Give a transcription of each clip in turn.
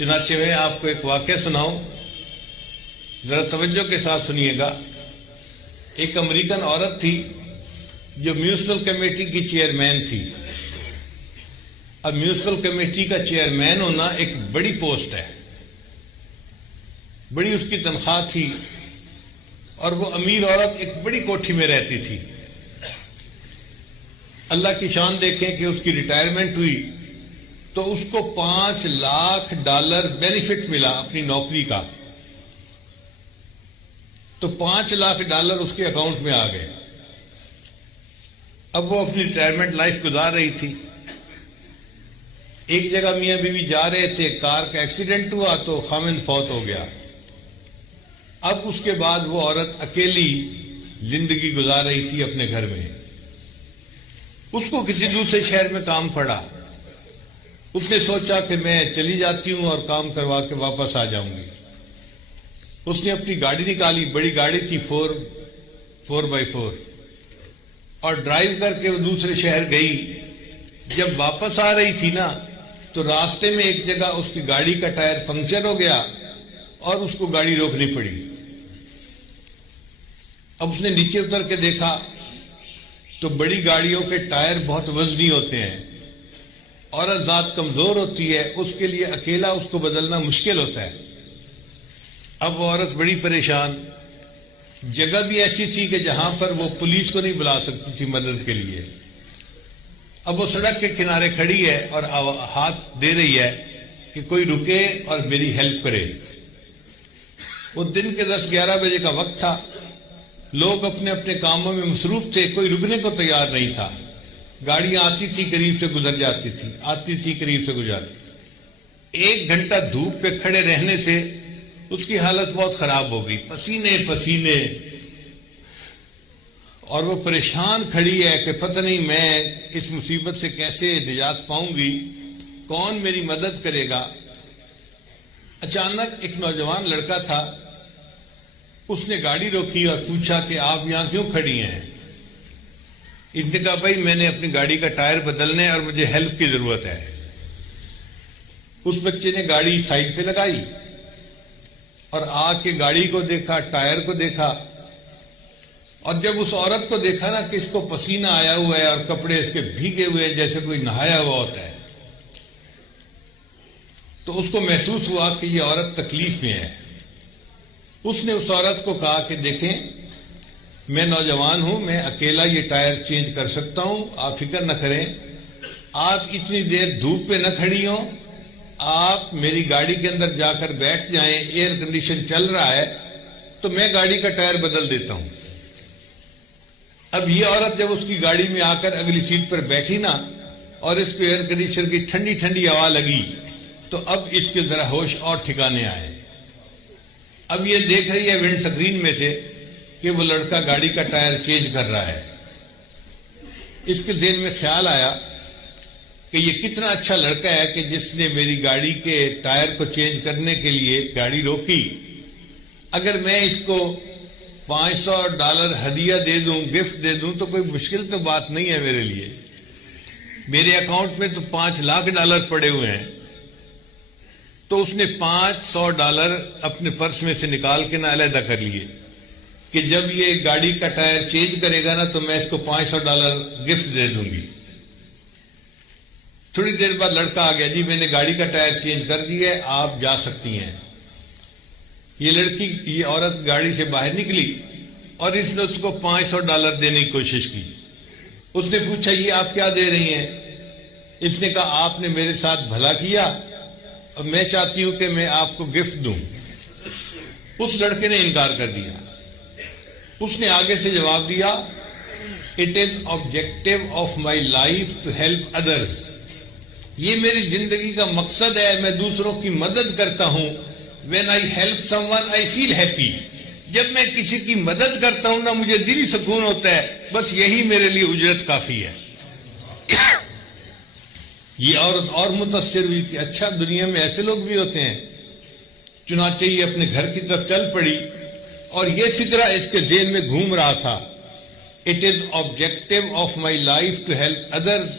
چنانچہ میں آپ کو ایک واقعہ سناؤں، ذرا توجہ کے ساتھ سنیے گا۔ ایک امریکن عورت تھی جو میونسپل کمیٹی کی چیئرمین تھی۔ اب میونسپل کمیٹی کا چیئرمین ہونا ایک بڑی پوسٹ ہے، بڑی اس کی تنخواہ تھی، اور وہ امیر عورت ایک بڑی کوٹھی میں رہتی تھی۔ اللہ کی شان دیکھیں کہ اس کی ریٹائرمنٹ ہوئی تو اس کو $5 لاکھ بینیفٹ ملا اپنی نوکری کا، تو $5 لاکھ اس کے اکاؤنٹ میں آ گئے۔ اب وہ اپنی ریٹائرمنٹ لائف گزار رہی تھی۔ ایک جگہ میاں بیوی جا رہے تھے، کار کا ایکسیڈنٹ ہوا تو خامند فوت ہو گیا۔ اب اس کے بعد وہ عورت اکیلی زندگی گزار رہی تھی اپنے گھر میں۔ اس کو کسی دوسرے شہر میں کام پڑا۔ اس نے سوچا کہ میں چلی جاتی ہوں اور کام کروا کے واپس آ جاؤں گی۔ اس نے اپنی گاڑی نکالی، بڑی گاڑی تھی 4x4، اور ڈرائیو کر کے وہ دوسرے شہر گئی۔ جب واپس آ رہی تھی نا تو راستے میں ایک جگہ اس کی گاڑی کا ٹائر پنکچر ہو گیا اور اس کو گاڑی روکنی پڑی۔ اب اس نے نیچے اتر کے دیکھا تو بڑی گاڑیوں کے ٹائر بہت وزنی ہوتے ہیں، عورت ذات کمزور ہوتی ہے، اس کے لیے اکیلا اس کو بدلنا مشکل ہوتا ہے۔ اب وہ عورت بڑی پریشان، جگہ بھی ایسی تھی کہ جہاں پر وہ پولیس کو نہیں بلا سکتی تھی مدد کے لیے۔ اب وہ سڑک کے کنارے کھڑی ہے اور ہاتھ دے رہی ہے کہ کوئی رکے اور میری ہیلپ کرے۔ وہ دن کے 10-11 بجے کا وقت تھا، لوگ اپنے اپنے کاموں میں مصروف تھے، کوئی رکنے کو تیار نہیں تھا۔ گاڑیاں آتی تھی قریب سے گزر جاتی تھی، آتی تھی قریب سے گزر جاتی۔ 1 گھنٹہ دھوپ پہ کھڑے رہنے سے اس کی حالت بہت خراب ہو گئی، پسینے پسینے، اور وہ پریشان کھڑی ہے کہ پتہ نہیں میں اس مصیبت سے کیسے نجات پاؤں گی، کون میری مدد کرے گا۔ اچانک ایک نوجوان لڑکا تھا، اس نے گاڑی روکی اور پوچھا کہ آپ یہاں کیوں کھڑی ہیں؟ اس نے کہا بھائی میں نے اپنی گاڑی کا ٹائر بدلنے اور مجھے ہیلپ کی ضرورت ہے۔ اس بچے نے گاڑی سائڈ پہ لگائی اور آ کے گاڑی کو دیکھا، ٹائر کو دیکھا، اور جب اس عورت کو دیکھا نا کہ اس کو پسینہ آیا ہوا ہے اور کپڑے اس کے بھیگے ہوئے ہیں جیسے کوئی نہایا ہوا ہوتا ہے، تو اس کو محسوس ہوا کہ یہ عورت تکلیف میں ہے۔ اس نے اس عورت کو کہا کہ دیکھیں میں نوجوان ہوں، میں اکیلا یہ ٹائر چینج کر سکتا ہوں، آپ فکر نہ کریں، آپ اتنی دیر دھوپ پہ نہ کھڑی ہوں، آپ میری گاڑی کے اندر جا کر بیٹھ جائیں، ایئر کنڈیشن چل رہا ہے تو میں گاڑی کا ٹائر بدل دیتا ہوں۔ اب یہ عورت جب اس کی گاڑی میں آ کر اگلی سیٹ پر بیٹھی نا اور اس کو ایئر کنڈیشن کی ٹھنڈی ٹھنڈی ہوا لگی تو اب اس کے ذرا ہوش اور ٹھکانے آئے۔ اب یہ دیکھ رہی ہے ونڈ سکرین میں سے کہ وہ لڑکا گاڑی کا ٹائر چینج کر رہا ہے۔ اس کے ذہن میں خیال آیا کہ یہ کتنا اچھا لڑکا ہے کہ جس نے میری گاڑی کے ٹائر کو چینج کرنے کے لیے گاڑی روکی۔ اگر میں اس کو $500 ہدیہ دے دوں، گفٹ دے دوں تو کوئی مشکل تو بات نہیں ہے میرے لیے۔ میرے اکاؤنٹ میں تو $5 لاکھ پڑے ہوئے ہیں۔ تو اس نے $500 اپنے پرس میں سے نکال کے نہ علیحدہ کر لیے کہ جب یہ گاڑی کا ٹائر چینج کرے گا نا تو میں اس کو $500 گفٹ دے دوں گی۔ تھوڑی دیر بعد لڑکا آ گیا، جی میں نے گاڑی کا ٹائر چینج کر دیا ہے، آپ جا سکتی ہیں۔ یہ عورت گاڑی سے باہر نکلی اور اس نے اس کو $500 دینے کی کوشش کی۔ اس نے پوچھا یہ آپ کیا دے رہی ہیں؟ اس نے کہا آپ نے میرے ساتھ بھلا کیا اور میں چاہتی ہوں کہ میں آپ کو گفٹ دوں۔ اس لڑکے نے انکار کر دیا۔ اس نے آگے سے جواب دیا، "It is objective of my life to help others." یہ میری زندگی کا مقصد ہے، میں دوسروں کی مدد کرتا ہوں۔ When I help someone I feel happy. جب میں کسی کی مدد کرتا ہوں نا مجھے دلی سکون ہوتا ہے، بس یہی میرے لیے اجرت کافی ہے۔ یہ عورت اور متاثر ہوئی کہ اچھا دنیا میں ایسے لوگ بھی ہوتے ہیں۔ چنانچہ یہ اپنے گھر کی طرف چل پڑی اور یہ فکرہ اس کے ذہن میں گھوم رہا تھا، "It is objective of my life to help others.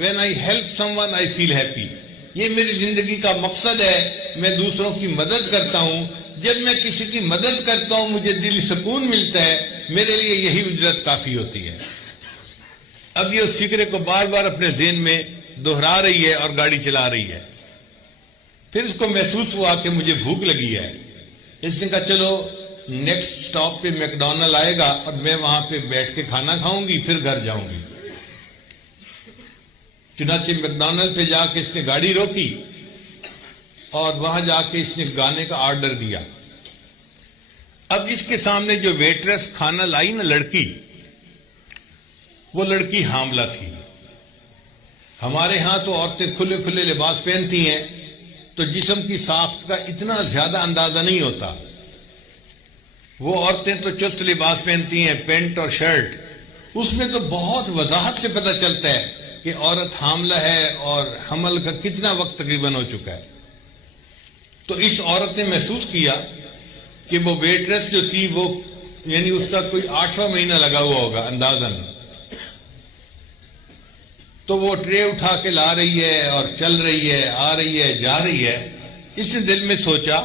When I help someone I feel happy." یہ میری زندگی کا مقصد ہے، میں دوسروں کی مدد کرتا ہوں، جب میں کسی کی مدد کرتا ہوں مجھے دلی سکون ملتا ہے، میرے لیے یہی اجرت کافی ہوتی ہے۔ اب یہ اس فکرے کو بار بار اپنے ذہن میں دہرا رہی ہے اور گاڑی چلا رہی ہے۔ پھر اس کو محسوس ہوا کہ مجھے بھوک لگی ہے، اس نے کہا چلو نیکسٹ سٹاپ پہ میک ڈونلڈ آئے گا اور میں وہاں پہ بیٹھ کے کھانا کھاؤں گی، پھر گھر جاؤں گی۔ چنانچہ میک ڈونلڈ پہ جا کے اس نے گاڑی روکی اور وہاں جا کے اس نے گانے کا آرڈر دیا۔ اب اس کے سامنے جو ویٹرس کھانا لائی نا لڑکی، وہ لڑکی حاملہ تھی۔ ہمارے ہاں تو عورتیں کھلے کھلے لباس پہنتی ہیں تو جسم کی ساخت کا اتنا زیادہ اندازہ نہیں ہوتا، وہ عورتیں تو چست لباس پہنتی ہیں، پینٹ اور شرٹ، اس میں تو بہت وضاحت سے پتہ چلتا ہے کہ عورت حاملہ ہے اور حمل کا کتنا وقت تقریباً ہو چکا ہے۔ تو اس عورت نے محسوس کیا کہ وہ ویٹرس جو تھی وہ یعنی اس کا کوئی 8واں مہینہ لگا ہوا ہوگا اندازاً، تو وہ ٹرے اٹھا کے لا رہی ہے اور چل رہی ہے، آ رہی ہے، جا رہی ہے۔ اس نے دل میں سوچا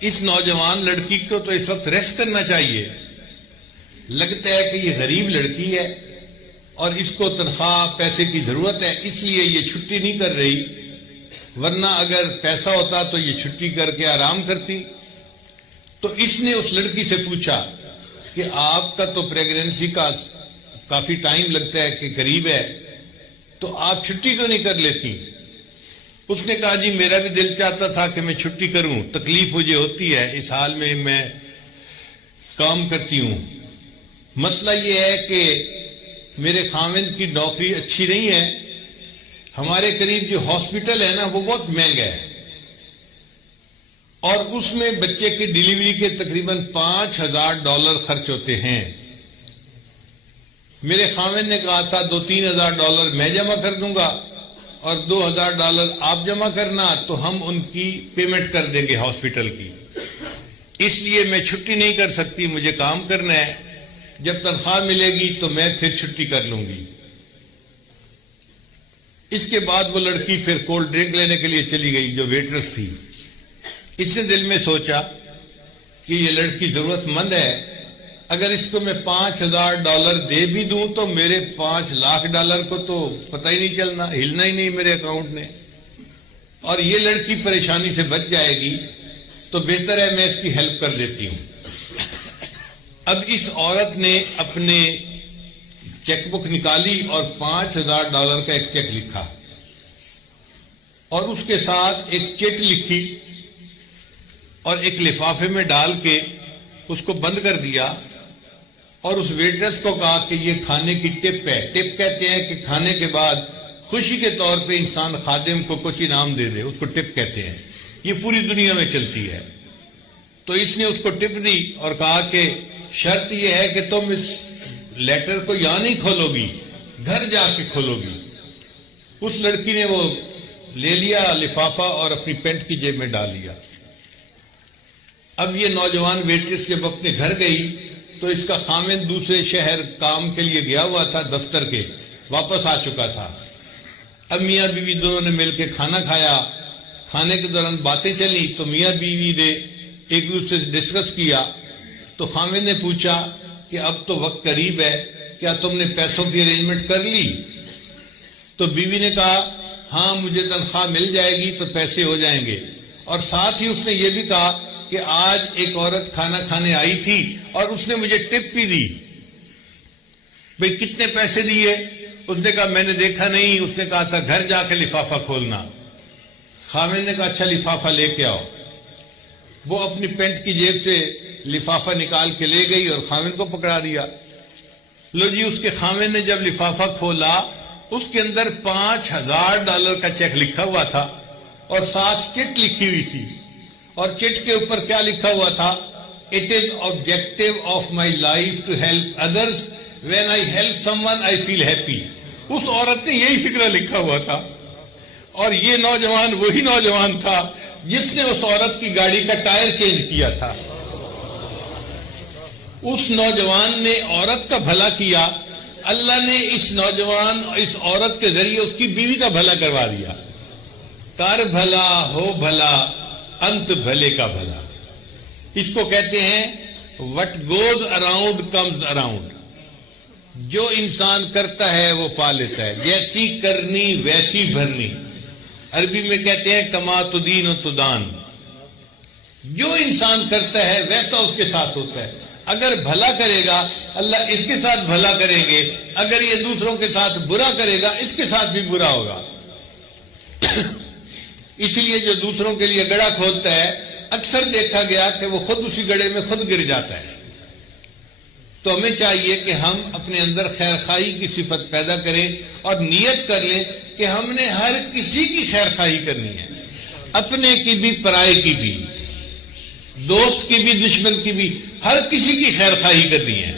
اس نوجوان لڑکی کو تو اس وقت ریسٹ کرنا چاہیے، لگتا ہے کہ یہ غریب لڑکی ہے اور اس کو تنخواہ پیسے کی ضرورت ہے، اس لیے یہ چھٹی نہیں کر رہی، ورنہ اگر پیسہ ہوتا تو یہ چھٹی کر کے آرام کرتی۔ تو اس نے اس لڑکی سے پوچھا کہ آپ کا تو پریگننسی کا کافی ٹائم لگتا ہے کہ قریب ہے، تو آپ چھٹی کیوں نہیں کر لیتی؟ اس نے کہا جی میرا بھی دل چاہتا تھا کہ میں چھٹی کروں، تکلیف مجھے ہوتی ہے، اس حال میں کام کرتی ہوں۔ مسئلہ یہ ہے کہ میرے خاوند کی نوکری اچھی نہیں ہے، ہمارے قریب جو ہاسپٹل ہے نا وہ بہت مہنگا ہے اور اس میں بچے کی ڈیلیوری کے تقریباً $5000 خرچ ہوتے ہیں۔ میرے خاوند نے کہا تھا $2-3 ہزار میں جمع کر دوں گا اور $2000 آپ جمع کرنا، تو ہم ان کی پیمنٹ کر دیں گے ہاسپٹل کی، اس لیے میں چھٹی نہیں کر سکتی، مجھے کام کرنا ہے، جب تنخواہ ملے گی تو میں پھر چھٹی کر لوں گی۔ اس کے بعد وہ لڑکی پھر کولڈ ڈرنک لینے کے لیے چلی گئی جو ویٹرس تھی۔ اس نے دل میں سوچا کہ یہ لڑکی ضرورت مند ہے، اگر اس کو میں $5000 دے بھی دوں تو میرے $5,00,000 کو تو پتہ ہی نہیں چلنا، ہلنا ہی نہیں میرے اکاؤنٹ نے، اور یہ لڑکی پریشانی سے بچ جائے گی، تو بہتر ہے میں اس کی ہیلپ کر دیتی ہوں۔ اب اس عورت نے اپنے چیک بک نکالی اور $5000 کا ایک چیک لکھا اور اس کے ساتھ ایک چٹ لکھی اور ایک لفافے میں ڈال کے اس کو بند کر دیا اور اس ویٹرس کو کہا کہ یہ کھانے کی ٹپ ہے۔ ٹپ کہتے ہیں کہ کھانے کے بعد خوشی کے طور پہ انسان خادم کو کچھ انعام دے دے، اس کو ٹپ کہتے ہیں، یہ پوری دنیا میں چلتی ہے۔ تو اس نے اس کو ٹپ دی اور کہا کہ شرط یہ ہے کہ تم اس لیٹر کو یہاں نہیں کھولو گی، گھر جا کے کھولو گی۔ اس لڑکی نے وہ لے لیا لفافہ اور اپنی پینٹ کی جیب میں ڈال لیا۔ اب یہ نوجوان ویٹرس جب اپنے گھر گئی تو اس کا خاوند دوسرے شہر کام کے لیے گیا ہوا تھا، دفتر کے واپس آ چکا تھا۔ اب میاں بیوی دونوں نے مل کے کھانا کھایا، کھانے کے دوران باتیں چلی تو میاں بیوی نے ایک دوسرے سے ڈسکس کیا، تو خاوند نے پوچھا کہ اب تو وقت قریب ہے، کیا تم نے پیسوں کی ارینجمنٹ کر لی؟ تو بیوی نے کہا ہاں مجھے تنخواہ مل جائے گی تو پیسے ہو جائیں گے، اور ساتھ ہی اس نے یہ بھی کہا کہ آج ایک عورت کھانا کھانے آئی تھی اور اس نے مجھے ٹپ بھی دی۔ بھئی کتنے پیسے دیے؟ اس نے کہا میں نے دیکھا نہیں، اس نے کہا تھا گھر جا کے لفافہ کھولنا۔ خاوند نے کہا اچھا لفافہ لے کے آؤ۔ وہ اپنی پینٹ کی جیب سے لفافہ نکال کے لے گئی اور خاوند کو پکڑا دیا۔ لو جی اس کے خاوند نے جب لفافہ کھولا اس کے اندر $5000 کا چیک لکھا ہوا تھا اور ساتھ چٹ لکھی ہوئی تھی، اور چٹ کے اوپر کیا لکھا ہوا تھا؟ It is objective of my life to help others. When I help someone I feel happy. اس عورت نے یہی فکرہ لکھا ہوا تھا، اور یہ نوجوان وہی نوجوان تھا جس نے اس عورت کی گاڑی کا ٹائر چینج کیا تھا۔ اس نوجوان نے عورت کا بھلا کیا، اللہ نے اس نوجوان اس عورت کے ذریعے اس کی بیوی کا بھلا کروا دیا۔ کر بھلا ہو بھلا انت بھلے کا بھلا. اس کو کہتے ہیں what goes around comes around. جو انسان کرتا ہے وہ پا لیتا ہے. جیسی کرنی ویسی بھرنی. عربی میں کہتے ہیں کما تدین و تدان. جو انسان کرتا ہے ویسا اس کے ساتھ ہوتا ہے. اگر بھلا کرے گا اللہ اس کے ساتھ بھلا کریں گے, اگر یہ دوسروں کے ساتھ برا کرے گا اس کے ساتھ بھی برا ہوگا. اس لیے جو دوسروں کے لیے گڑھا کھودتا ہے اکثر دیکھا گیا کہ وہ خود اسی گڑھے میں خود گر جاتا ہے. تو ہمیں چاہیے کہ ہم اپنے اندر خیر خواہی کی صفت پیدا کریں اور نیت کر لیں کہ ہم نے ہر کسی کی خیر خواہی کرنی ہے, اپنے کی بھی پرائے کی بھی, دوست کی بھی دشمن کی بھی, ہر کسی کی خیر خواہی کرنی ہے.